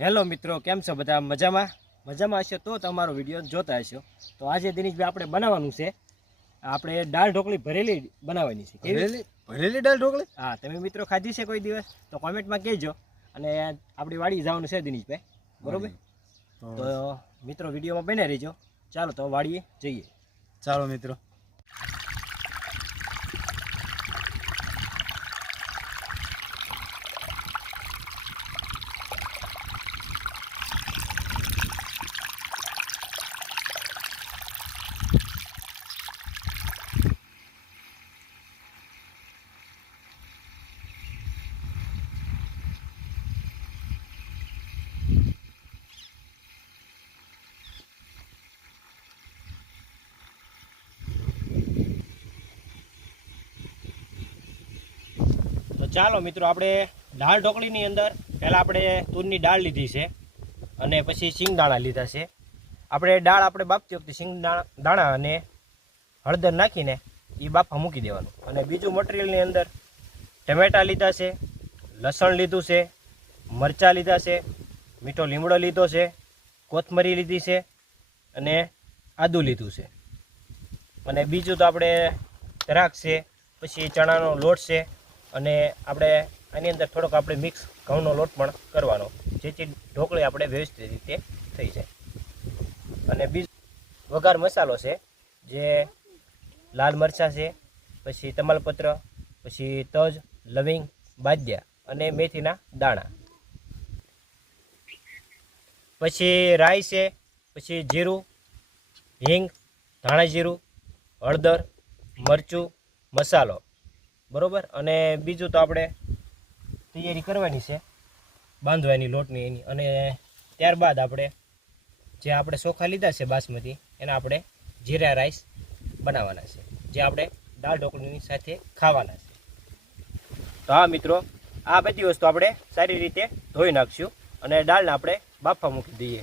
Hello મિત્રો કેમ છો બધા? મજામાં? મજામાં હશે તો તમારો વીડિયો જોતા હશો. તો આજે દિનેશભાઈ આપણે બનાવવાનું છે. આપણે દાળ ઢોકળી ભરેલી બનાવવાની છે. ભરેલી? ભરેલી દાળ ઢોકળી? હા તમે મિત્રો ખાધી છે કોઈ દિવસ? તો કોમેન્ટમાં કહેજો. અને આપણી વાડી જવાનું છે દિનેશભાઈ. બરોબર? તો મિત્રો વિડીયોમાં બને રહેજો. ચાલો તો વાડીએ જઈએ. ચાલો મિત્રો. ચાલો મિત્રો, આપણે દાળ ઢોકળીની અંદર પહેલાં આપણે તુરની દાળ લીધી છે અને પછી શિંગદાણા લીધા છે. આપણે દાળ આપણે બાફતી વખતે શિંગદાણા, દાણા અને હળદર નાખીને એ બાફા મૂકી દેવાનું. અને બીજું મટીરિયલની અંદર ટમેટાં લીધા છે, લસણ લીધું છે, મરચાં લીધા છે, મીઠો લીમડો લીધો છે, કોથમરી લીધી છે અને આદું લીધું છે. અને બીજું તો આપણે દ્રાક્ષ છે, પછી ચણાનો લોટ છે અને આપણે આની અંદર થોડોક આપણે મિક્સ ઘઉંનો લોટ પણ કરવાનો. જેથી ઢોકળી આપણે વ્યવસ્થિત રીતે થઈ જાય. અને બીજો વઘાર મસાલો છે, જે લાલ મરચાં છે, પછી તમાલપત્ર, પછી તજ, લવિંગ બાદિયા અને મેથીના દાણા. પછી રાઈ છે, પછી જીરું, હિંગ, ધાણા જીરું, હળદર, મરચું, મસાલો. બરોબર? અને બીજું તો આપણે તૈયારી કરવાની છે, બાંધવાની લોટની એની. અને ત્યારબાદ આપણે જે આપણે ચોખા લીધા છે બાસમતી, એના આપણે જીરા રાઈસ બનાવવાના છે, જે આપણે દાળ ઢોકળીની સાથે ખાવાના છે. તો હા મિત્રો, આ બધી વસ્તુ આપણે સારી રીતે ધોઈ નાખશું અને દાળને આપણે બાફા મૂકી દઈએ.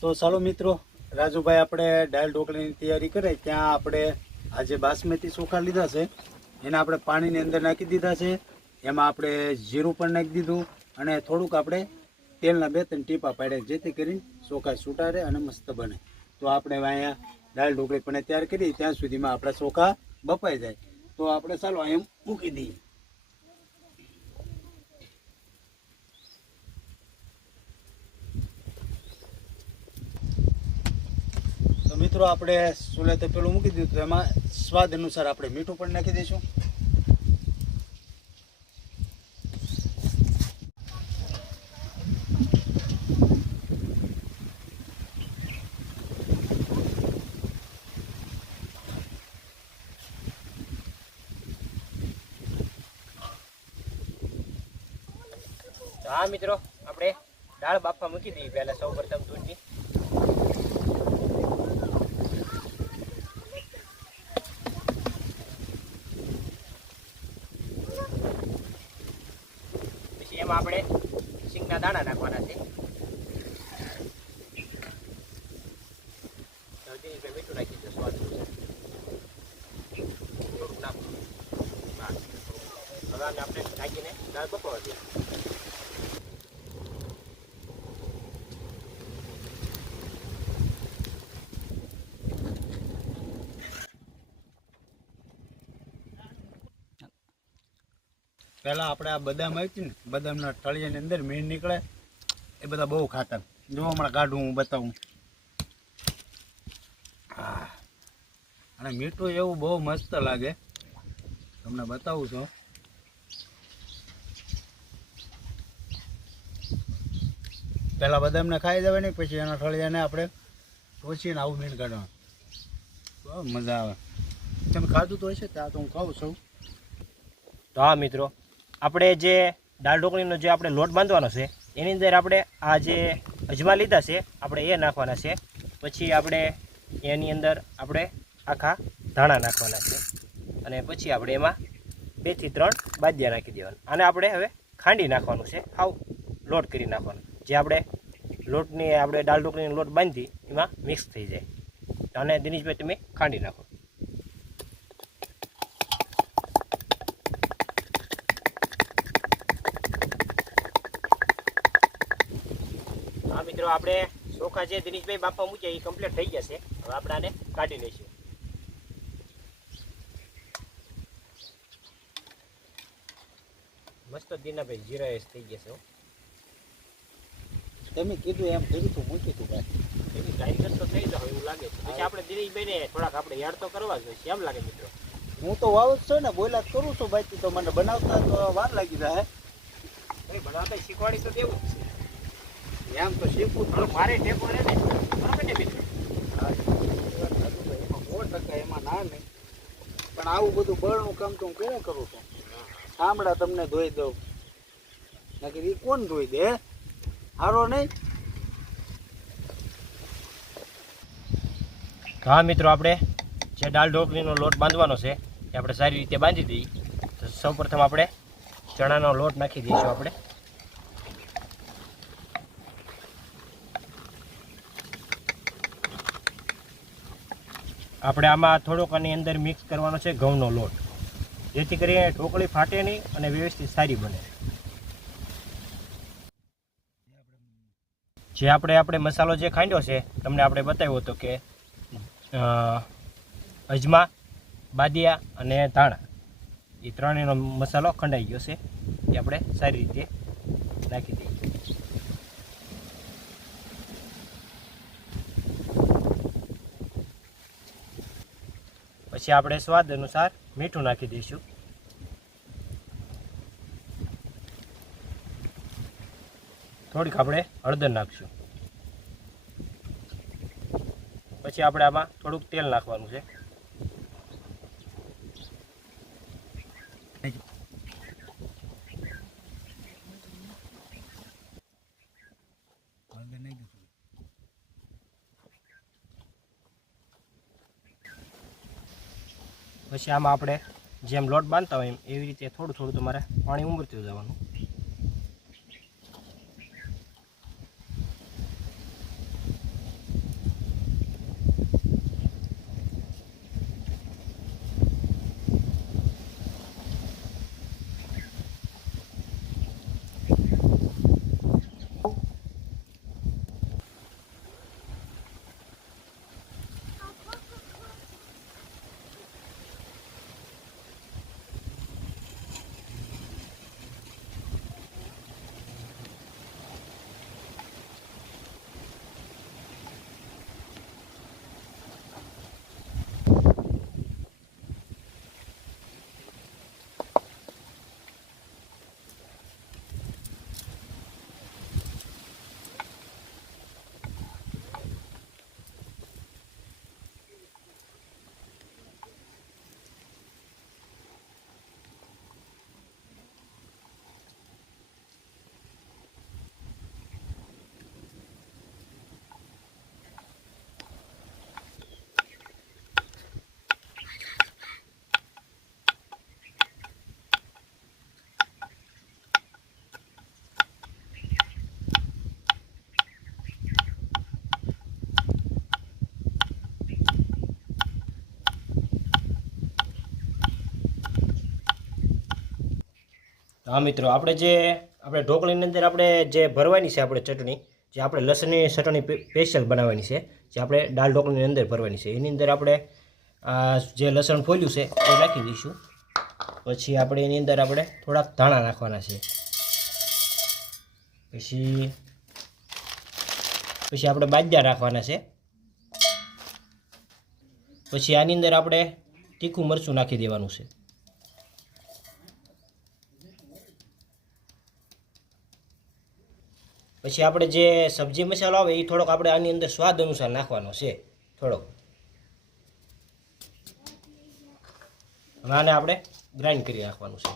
તો ચાલો મિત્રો, રાજુભાઈ આપણે દાળ ઢોકળીની તૈયારી કરે, ત્યાં આપણે આજે બાસમતી ચોખા લીધા છે. એને આપણે પાણીની અંદર નાખી દીધા છે. એમાં આપણે જીરું પણ નાખી દીધું અને થોડુંક આપણે તેલના બે ત્રણ ટીપા પાડ્યા, જેથી કરીને ચોખા છૂટા રહે અને મસ્ત બને. તો આપણે અહીંયા દાળ ઢોકળી પણ તૈયાર કરી ત્યાં સુધીમાં આપણા ચોખા બપાઈ જાય. તો આપણે ચાલો એમ મૂકી દઈએ. મિત્રો, આપણે તો પેલું મૂકી દીધું તો એમાં સ્વાદ અનુસાર આપણે મીઠું પણ નાખી દઈશું. હા, મિત્રો, આપણે દાળ બાફા મૂકી દઈએ પહેલાં સૌ પ્રથમ દૂધની પછી એમાં આપણે સિંગના દાણા નાખવાના છે તો દિનેશભાઈ મીઠું નાખી દો સ્વાદ અનુસાર. થોડુંક નાખો. બસ. હવે આને આપણે નાખીને દાળ બફાવા દઈએ પહેલા આપણે આ બદામ આવી ને, બદામના તળિયાની અંદર મીણ નીકળે, એ બધા બહુ ખાતા. જો હમણાં કાઢું, હું બતાવું. અને મીઠું એવું બહુ મસ્ત લાગે. તમને બતાવું છું. પહેલાં બદામને ખાઈ દેવાની, પછી એના ઠળિયાને આપણે ટોચીને આવું મીણ કાઢવાનું. બહુ મજા આવે. તમે ખાધું તો હશે ત્યાં તો હું ખાઉં છું. તો હા, મિત્રો. આપણે જે દાળ ઢોકળીનો જે આપણે લોટ બાંધવાનો છે, એની અંદર આપણે આ જે અજમા લીધા છે, આપણે એ નાખવાના છે. પછી આપણે એની અંદર આપણે આખા ધાણા નાખવાના છે. અને પછી આપણે એમાં બેથી ત્રણ બાદિયા નાખી દેવાના. આને આપણે હવે ખાંડી નાખવાનું છે. આવું લોટ કરી નાખવાનો. જે આપણે લોટની, આપણે દાળ ઢોકળીનો લોટ બાંધી, એમાં મિક્સ થઈ જાય. અને દિનેશભાઈ, તમે ખાંડી નાખો. મિત્રો આપણે ચોખા જે દિનેશભાઈ બાપા મૂક્યા એ કમ્પ્લીટ થઈ જશે હવે આપણે આને કાઢી લઈશું. મસ્ત દિનાભાઈ જીરા થઈ જશે. તમે કીધું એમ કર્યું તું મૂકી તું ભાઈ એની કારીગર તો થઈ જાવ એવું લાગે છે. પછી આપણે દિનેશભાઈને થોડાક આપણે યાદ તો કરવા જોઈએ એમ લાગે મિત્રો? હું તો વાવ છું ને બોલા કરું છું ભાઈ તો મને બનાવતા તો વાર લાગી જાય. ભાઈ બનાવતા શીખવાડી તો દેવું એમ તો શીખવું પણ મારે ટેકો રહે ને. બરાબર ને મિત્રો સો ટકા એમાં ના નહીં. પણ આવું બધું બળનું કામ તો હું ક્યારે કરું છું? સાંભળા તમને ધોઈ દઉં. નકર એ કોણ ધોઈ દે? હારો નહીં? હા મિત્રો આપણે જે દાળ ઢોકળીનો લોટ બાંધવાનો છે એ આપણે સારી રીતે બાંધી દઈએ. તો સૌપ્રથમ આપણે ચણાનો લોટ નાખી દઈશું આપણે. આપણે આમાં થોડોક આની અંદર મિક્સ કરવાનો છે ઘઉંનો લોટ. જેથી કરીને ઢોકળી ફાટે નહીં અને વ્યવસ્થિત સારી બને. જે આપણે આપણે મસાલો જે ખાંડ્યો છે, તમને આપણે બતાવ્યો હતો કે અજમા, બાદિયા અને ધાણા. એ ત્રણેયનો મસાલો ખંડાઈ ગયો છે. એ આપણે સારી રીતે નાખી દઈએ. પછી આપણે સ્વાદ અનુસાર મીઠું નાખી દઈશું. થોડીક આપણે હળદર નાખશું. પછી આપણે આમાં થોડુંક તેલ નાખવાનું છે. પછી આમાં આપણે જેમ લોટ બાંધતા હોય એમ એવી રીતે થોડું થોડું તમારે પાણી ઉમરતું જવાનું. હા, મિત્રો, આપણે જે આપણે ઢોકળીની અંદર આપણે જે ભરવાની છે આપણે ચટણી, જે આપણે લસણની ચટણી સ્પેશિયલ બનાવવાની છે, જે આપણે દાળ ઢોકળીની અંદર ભરવાની છે. એની અંદર આપણે જે લસણ ફોલ્યું છે, એ નાખી દઈશું. પછી આપણે એની અંદર આપણે થોડાક ધાણા નાખવાના છે. પછી પછી આપણે બાજ્યા રાખવાના છે. પછી આની અંદર આપણે તીખું મરચું નાખી દેવાનું છે. પછી આપણે જે સબ્જી મસાલો આવે એ થોડોક આપણે આની અંદર સ્વાદ અનુસાર નાખવાનો છે. થોડોક. આને આપણે ગ્રાઇન્ડ કરી નાખવાનું છે.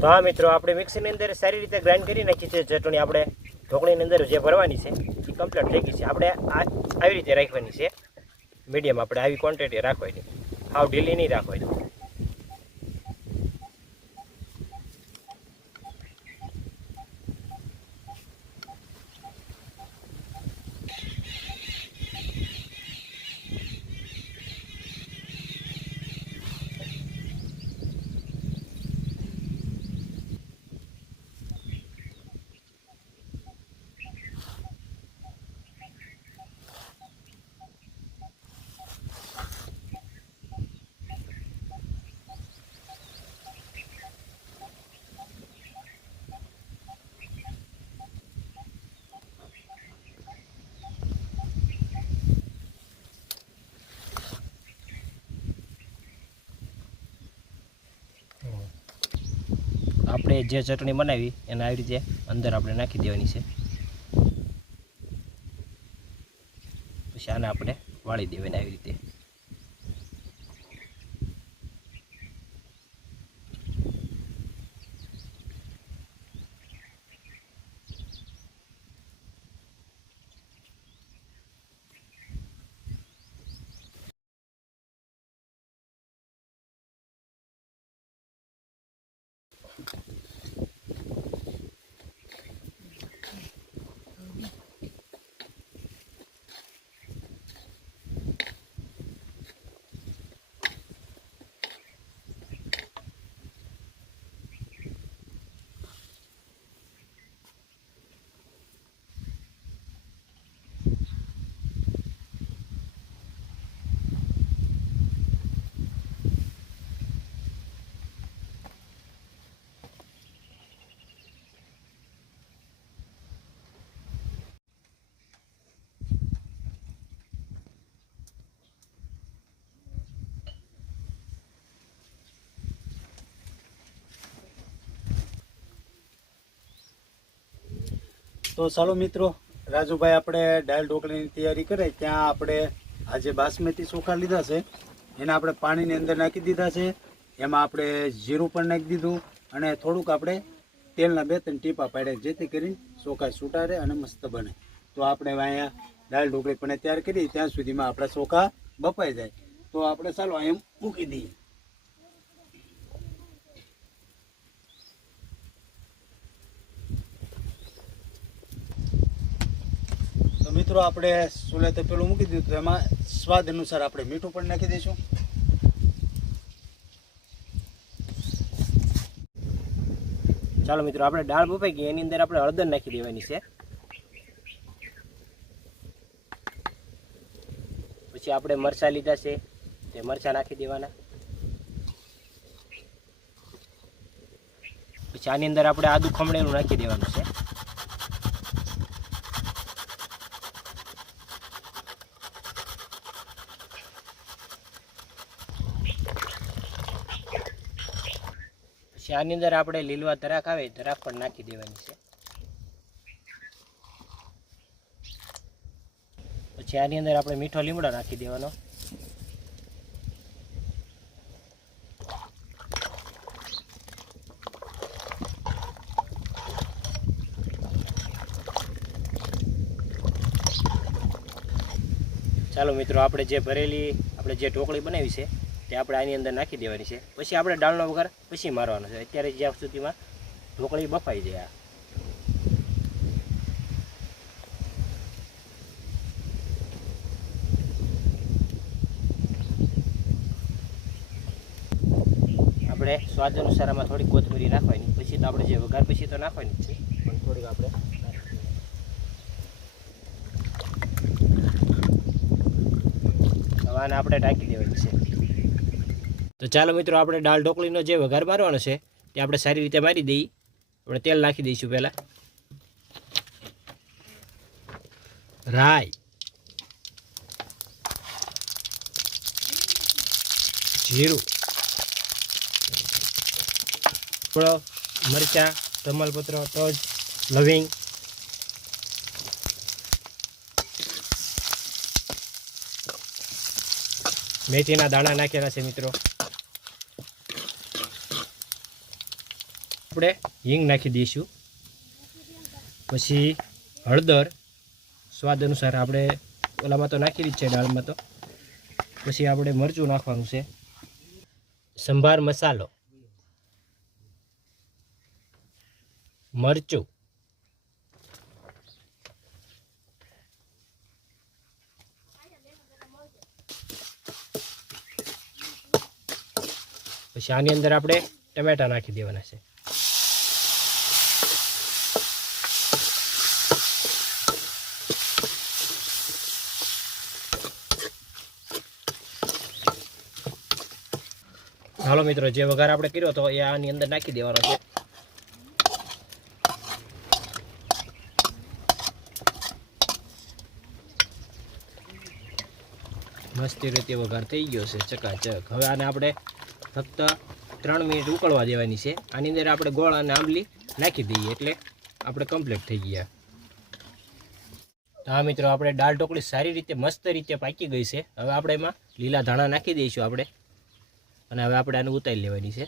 તો હા મિત્રો, આપણે મિક્સીની અંદર સારી રીતે ગ્રાઇન્ડ કરી નાખી છે. ચટણી આપણે ઢોકળીની અંદર જે ભરવાની છે, એ કમ્પ્લીટ થઈ ગઈ છે. આપણે આવી રીતે રાખવાની છે. મીડિયમ આપણે આવી ક્વોન્ટિટી રાખવાની. હાવ ઢીલી નહીં રાખવાની. આપણે જે ચટણી બનાવી એને આવી રીતે અંદર આપણે નાખી દેવાની છે. પછી આને આપણે વાળી દેવાની આવી રીતે. તો ચાલો મિત્રો, રાજુભાઈ આપણે દાળ ઢોકળીની તૈયારી કરે, ત્યાં આપણે આજે બાસમતી ચોખા લીધા છે. એને આપણે પાણીની અંદર નાખી દીધા છે. એમાં આપણે જીરું પણ નાખી દીધું અને થોડુંક આપણે તેલના બે ત્રણ ટીપા પાડ્યા, જેથી કરીને ચોખા છૂટા રહે અને મસ્ત બને. તો આપણે અહીંયા દાળ ઢોકળી પણ તૈયાર કરી ત્યાં સુધીમાં આપણા ચોખા બપાઈ જાય. તો આપણે ચાલો એમ મૂકી દઈએ. મિત્રો, આપણે ચૂલે પેલું મૂકી દીધું એમાં સ્વાદ અનુસાર આપણે મીઠું પણ નાખી દઈશું. ચાલો મિત્રો, આપણે દાળ બફાઈ ગઈ, એની અંદર આપણે હળદર નાખી દેવાની છે. પછી આપણે મરચાં લીધા છે, તે મરચાં નાખી દેવાના. પછી આની અંદર આપણે આદુ ખમણેલું નાખી દેવાનું છે. પછી આની અંદર આપણે લીલવા ધરાક આવે ધરાક પણ નાખી દેવાની છે. પછી આની અંદર આપણે મીઠો લીમડો નાખી દેવાનો. ચાલો મિત્રો, આપણે જે ભરેલી, આપણે જે ઢોકળી બનાવી છે તે આપણે આની અંદર નાખી દેવાની છે. પછી આપણે ડાળનો વગર પછી મારવાનો છે. અત્યારે જ્યાં સુધીમાં ઢોકળી બફાઈ જાય આપણે સ્વાદ અનુસાર આમાં થોડી કોથમીરી નાખવાની. પછી તો આપણે જે વઘાર પછી તો નાખવાની છે. પણ થોડીક આપણે આને આપણે ઢાંકી દેવાની છે. તો ચાલો મિત્રો, આપણે દાળ ઢોકળીનો જે વઘાર મારવાનો છે, તે આપણે સારી રીતે મારી દઈએ. આપણે તેલ નાખી દઈશું પહેલાં. રાય જીરું. થોડો મરચાં, તમાલપત્ર, તજ, લવિંગ. મેથીના દાણા નાખેલા છે મિત્રો. આપણે હિંગ નાખી દઈશું. પછી હળદર સ્વાદ અનુસાર આપણે ઓલામાં તો નાખી દીધી છે દાળમાં તો. પછી આપણે મરચું નાખવાનું છે. સંભાર મસાલો. મરચું. પછી આની અંદર આપણે ટમેટા નાખી દેવાના છે. હાલો મિત્રો, જે વઘાર આપણે કર્યો હતો એ આની અંદર નાખી દેવાનો છે. મસ્તી રીતે વઘાર થઈ ગયો છે, ચકાચક. હવે આને આપણે ફક્ત ત્રણ મિનિટ ઉકળવા દેવાની છે. આની અંદર આપણે ગોળ અને આંબલી નાખી દઈએ એટલે આપણે કમ્પ્લીટ થઈ ગયા. હા મિત્રો, આપણે દાળ ઢોકળી સારી રીતે, મસ્ત રીતે પાકી ગઈ છે. હવે આપણે એમાં લીલા ધાણા નાખી દઈશું આપણે. અને હવે આપણે આને ઉતારી લેવાની છે.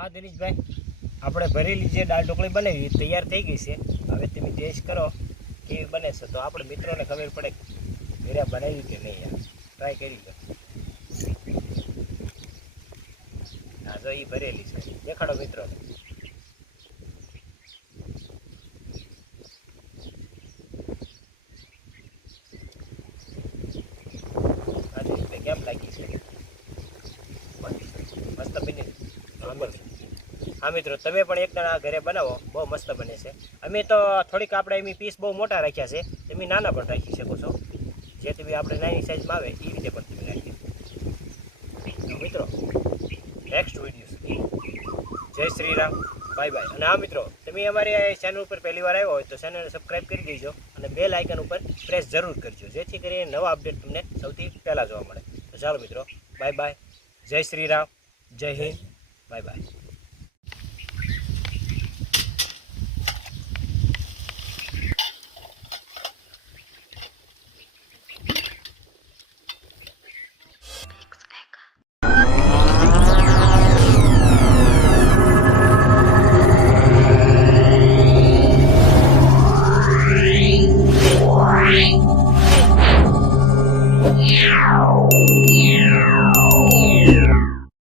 હા, દિનેશભાઈ, આપણે ભરેલી જે દાળ ઢોકળી બનાવી તૈયાર થઈ ગઈ છે. હવે તમે ટેસ્ટ કરો કેવી બને છે. તો આપણે મિત્રોને ખબર પડે ઘરે બનાવી કે નહીં યાર. ટ્રાય કરી દો હા જો એ ભરેલી છે. દેખાડો મિત્રોને કેમ લાગી છે? મસ્ત બની બોલો. હા મિત્રો, તમે પણ એક દાણા ઘરે બનાવો. બહુ મસ્ત બને છે. અમે તો થોડીક આપણે એમ પીસ બહુ મોટા રાખ્યા છે. તમે નાના પણ રાખી શકો છો. જે તમે આપણે નાની સાઈઝમાં આવે એ રીતે પણ તમે રાખી મિત્રો નેક્સ્ટ વીડિયો જય શ્રી રામ. બાય બાય અને હા મિત્રો, તમે અમારી ચેનલ ઉપર પહેલી વાર આવ્યો હોય તો ચેનલને સબસ્ક્રાઈબ કરી દેજો અને બેલ આઇકન ઉપર પ્રેસ જરૂર કરજો. જેથી કરીને નવા અપડેટ તમને સૌથી પહેલાં જોવા મળે. તો ચાલો મિત્રો બાય બાય જય શ્રી રામ. જય હિન્દ. Bye bye